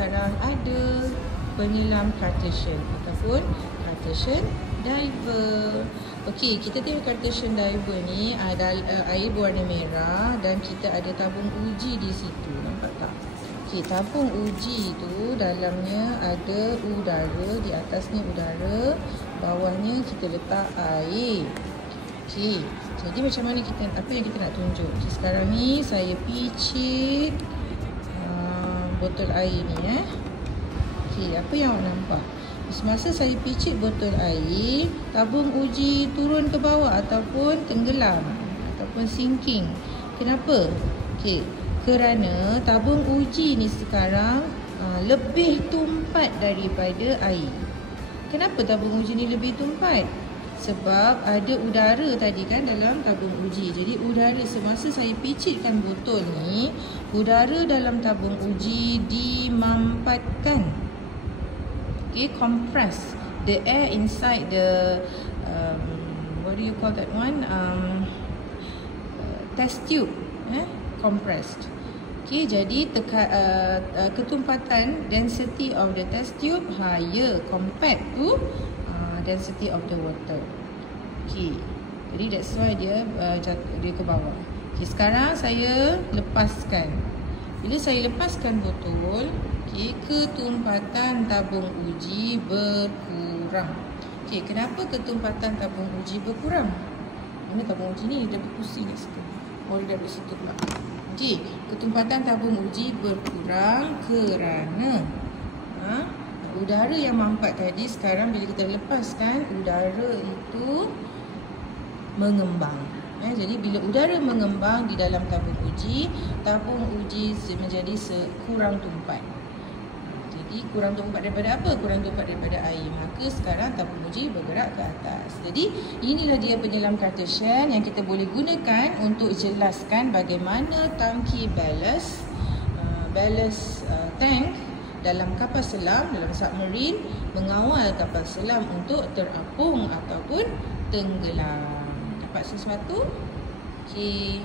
sekarang ada penyelam Cartesian ataupun Cartesian diver. Okey, kita tengok Cartesian diver ni ada air berwarna merah dan kita ada tabung uji di situ. Nampak tak? Okey, tabung uji tu dalamnya ada udara, di atasnya udara, bawahnya kita letak air. Okey, jadi macam mana apa yang kita nak tunjuk? Okay, sekarang ni saya picit botol air ni Okey, apa yang awak nampak? Semasa saya picit botol air, tabung uji turun ke bawah ataupun tenggelam ataupun sinking. Kenapa? Okey, kerana tabung uji ni sekarang lebih tumpat daripada air. Kenapa tabung uji ni lebih tumpat? Sebab ada udara tadi kan dalam tabung uji. Jadi udara semasa saya picitkan botol ni, udara dalam tabung uji dimampatkan. Okay, compress. The air inside the what do you call that one? Test tube, compressed. Okay, jadi ketumpatan density of the test tube higher compared to density of the water. Okay, jadi that's why dia ke bawah. Okay, sekarang saya lepaskan. Bila saya lepaskan botol, okay, ketumpatan tabung uji berkurang. Okay, kenapa ketumpatan tabung uji berkurang? Ini tabung uji ni dia berpusing kat situ. Oh, dia dah di situ pula. Okay, ketumpatan tabung uji berkurang kerana udara yang mampat tadi sekarang bila kita lepaskan, udara itu mengembang. Jadi bila udara mengembang di dalam tabung uji menjadi kurang tumpat. Jadi kurang tumpat daripada apa? Kurang tumpat daripada air. Maka sekarang tabung uji bergerak ke atas. Jadi inilah dia penyelam Cartesian yang kita boleh gunakan untuk jelaskan bagaimana tangki ballast tank dalam kapal selam, dalam submarine, mengawal kapal selam untuk terapung ataupun tenggelam. Dapat sesuatu? Okey.